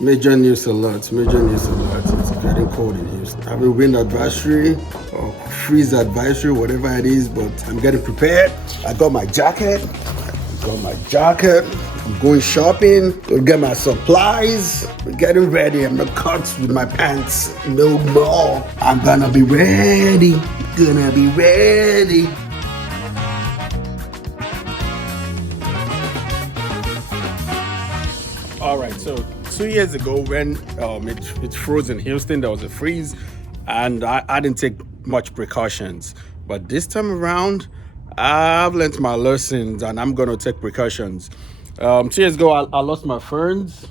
Major news alert, major news alert. It's getting cold in Houston. I have a wind advisory or freeze advisory, whatever it is, but I'm getting prepared. I got my jacket. I'm going shopping. Gonna get my supplies. We're getting ready. I'm not cut with my pants. No more. I'm gonna be ready. Gonna be ready. All right, so 2 years ago when it froze in Houston, there was a freeze, and I didn't take much precautions. But this time around, I've learned my lessons, and I'm gonna take precautions. 2 years ago, I lost my ferns,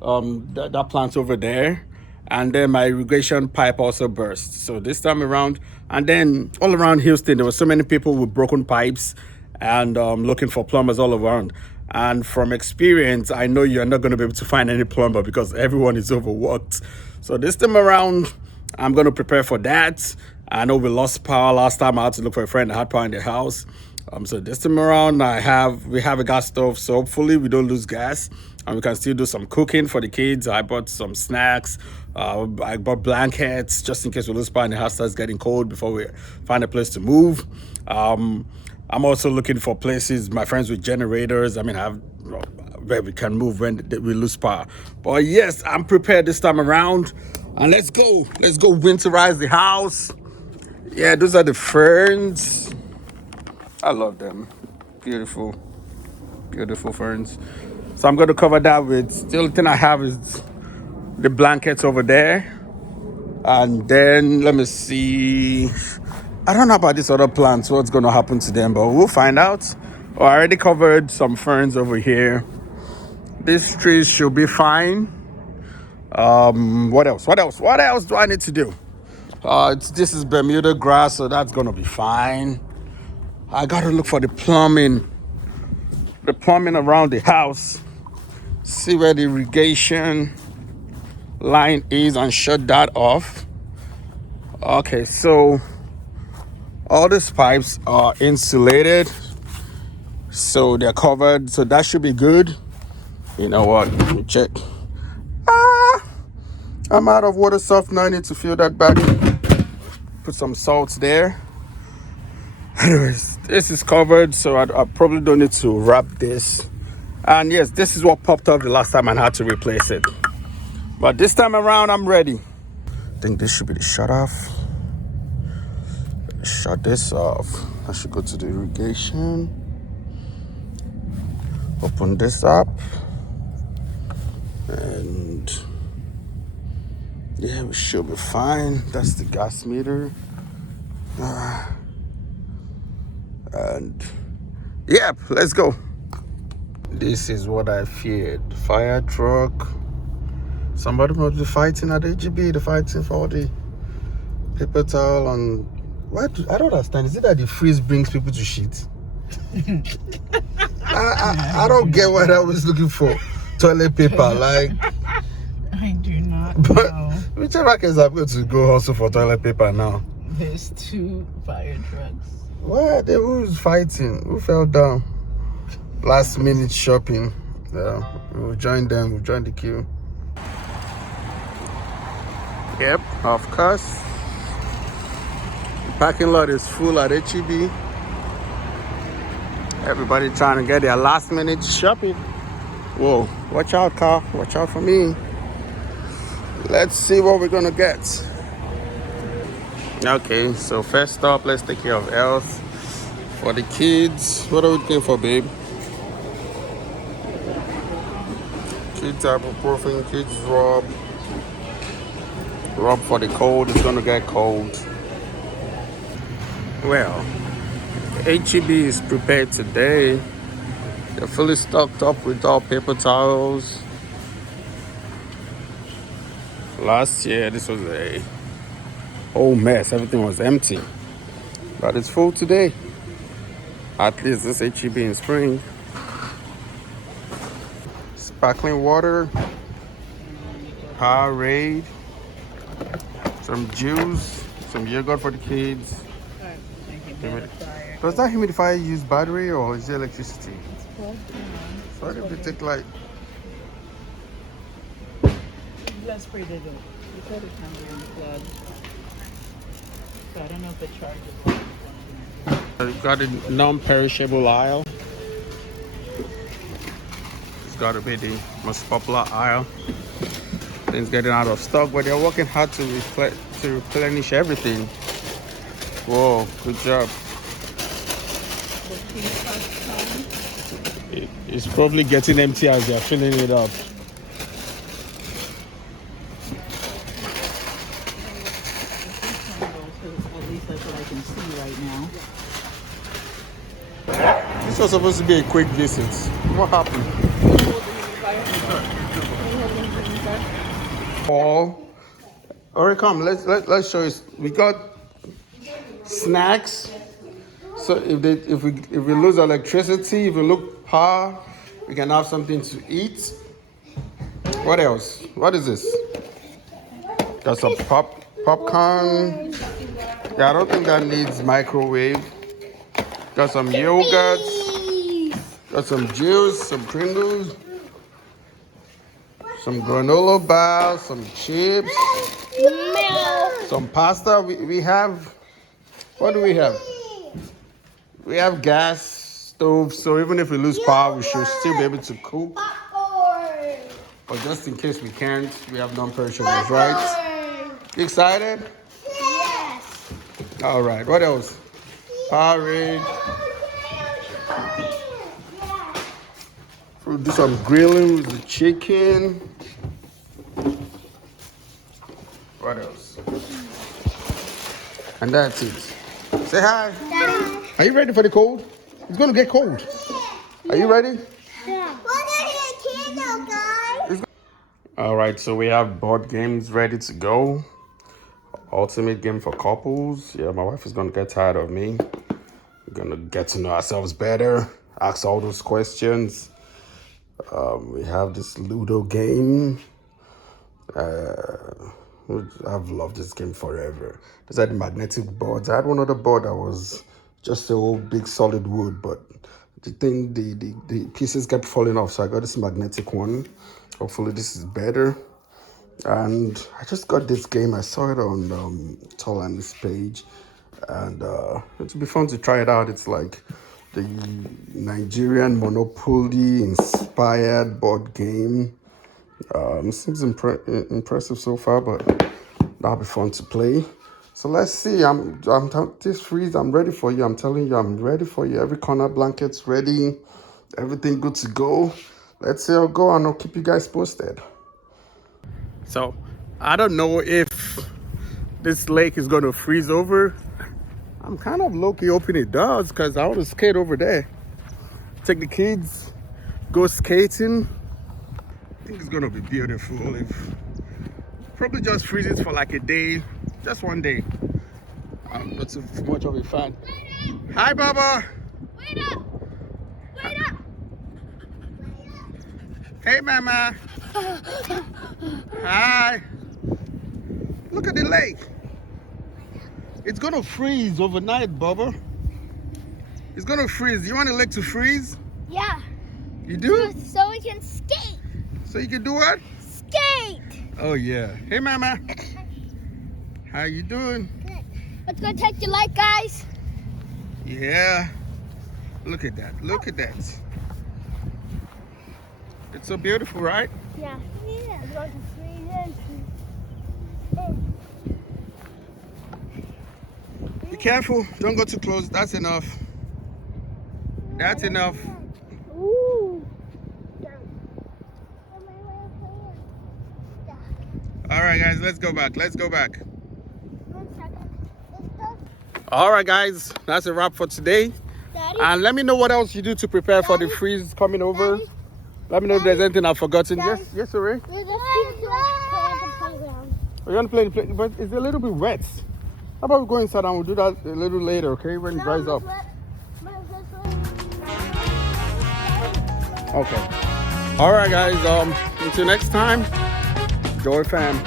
that plant over there, and then my irrigation pipe also burst. So this time around, and then all around Houston, there were so many people with broken pipes and looking for plumbers all around. And from experience, I know you're not going to be able to find any plumber because everyone is overworked. So this time around, I'm going to prepare for that. I know we lost power last time. I had to look for a friend that had power in the house. So this time around, we have a gas stove, so hopefully we don't lose gas, and we can still do some cooking for the kids. I bought some snacks. I bought blankets just in case we lose power and the house starts getting cold before we find a place to move. I'm also looking for places, my friends with generators. I mean, where we can move when we lose power. But yes, I'm prepared this time around, and let's go. Let's go winterize the house. Yeah, those are the ferns. I love them. Beautiful, beautiful ferns. So I'm going to cover that with, the only thing I have is the blankets over there. And then let me see. I don't know about these other plants, what's going to happen to them, but we'll find out. Oh, I already covered some ferns over here. These trees should be fine. What else? What else? What else do I need to do? This is Bermuda grass, so that's going to be fine. I got to look for the plumbing around the house. See where the irrigation line is and shut that off. Okay, so all these pipes are insulated, so they're covered, so that should be good. You know what? Let me check. I'm out of water softener. I need to fill that back. Put some salts there. Anyways, this is covered, so I probably don't need to wrap this. And yes, this is what popped up the last time and I had to replace it. But this time around, I'm ready. I think this should be the shut off. Shut this off. I should go to the irrigation. Open this up. And yeah, we should be fine. That's the gas meter. And yep, let's go. This is what I feared. Fire truck. Somebody must be fighting at HEB. They're fighting for all the paper towel and I don't understand. Is it that the freeze brings people to shit? I don't get what I was looking for. Toilet paper, like. I do not But know. whichever case, I'm going to go hustle for toilet paper now. There's 2 fire trucks. What? Who's fighting? Who fell down? Last minute shopping. Yeah, we'll join them. We'll join the queue. Yep, of course. The parking lot is full at HEB. Everybody trying to get their last minute shopping. Whoa, watch out, car. Watch out for me. Let's see what we're gonna get. Okay, so first up, let's take care of health for the kids. What are we looking for, babe? Kids ibuprofen, kids rub for the cold. It's gonna get cold. Well, HEB is prepared today. They're fully stocked up with all paper towels. Last year, this was a whole mess. Everything was empty. But it's full today. At least this HEB in spring. Sparkling water. Powerade. Some juice. Some yogurt for the kids. Does that humidifier use battery or is it electricity? It's plugged in. So if they take like Let's spray it. You said it can be unplugged. So I don't know if it charges. We've got a non-perishable aisle. It's got to be the most popular aisle. Things getting out of stock, but they're working hard to replenish everything. Whoa, good job. It's probably getting empty as they're filling it up. At least that's what I can see right now. This was supposed to be a quick visit. What happened? Paul, alright, come. Let's show you. We got snacks. So if we lose electricity, if we lose power, we can have something to eat. What else? What is this? Got some popcorn. Yeah, I don't think that needs microwave. Got some yogurt. Got some juice, some Pringles, some granola bars, some chips, some pasta. We have, what do we have? We have gas stove, so even if we lose power, we should still be able to cook. But just in case we can't, we have non-perishables, right? You excited? Yes. All right, what else? Porridge. We'll do some grilling with the chicken. What else? And that's it. Say hi. Daddy. Are you ready for the cold? It's gonna get cold. Are you ready? Yeah. What are your candle, guys? All right, so we have board games ready to go. Ultimate game for couples. Yeah, my wife is gonna get tired of me. We're gonna get to know ourselves better, ask all those questions. We have this Ludo game. I've loved this game forever. These are the magnetic boards. I had one other board that was just a old big solid wood, but the pieces kept falling off, so I got this magnetic one. Hopefully this is better. And I just got this game. I saw it on Tolan's page, and it'll be fun to try it out. It's like the Nigerian Monopoly inspired board game. Seems impressive so far, but that'll be fun to play. So let's see. This freeze. I'm ready for you. I'm telling you, I'm ready for you. Every corner blanket's ready. Everything good to go. Let's see how it go, and I'll keep you guys posted. So I don't know if this lake is going to freeze over. I'm kind of low-key hoping it does, because I want to skate over there. Take the kids, go skating. I think it's going to be beautiful. If probably just freezes for like a day, just one day. I'm not too much of a fan. Hi, Baba. Wait up. Wait up. Hey, Mama. Hi. Look at the lake. It's gonna freeze overnight, Bubba. It's gonna freeze. You want the lake to freeze? Yeah. You do? So we can skate. So you can do what? Skate. Oh yeah. Hey, Mama. How you doing? Good. Let's go take the light, guys. Yeah. Look at that. Look at that. It's so beautiful, right? Yeah. Yeah. We're going to freeze Be careful. Don't go too close. That's enough. That's enough. Ooh. All right, guys. Let's go back. Let's go back. 1 second. Let's go. All right, guys. That's a wrap for today. Daddy. And let me know what else you do to prepare for the freeze coming over. Daddy. Let me know if there's anything I've forgotten. Daddy. Yes, Ray. We're just going to play on the playground. We're gonna play, but it's a little bit wet. How about we go inside and we'll do that a little later, okay? When it dries up. Okay. All right, guys. Until next time. Joy fam.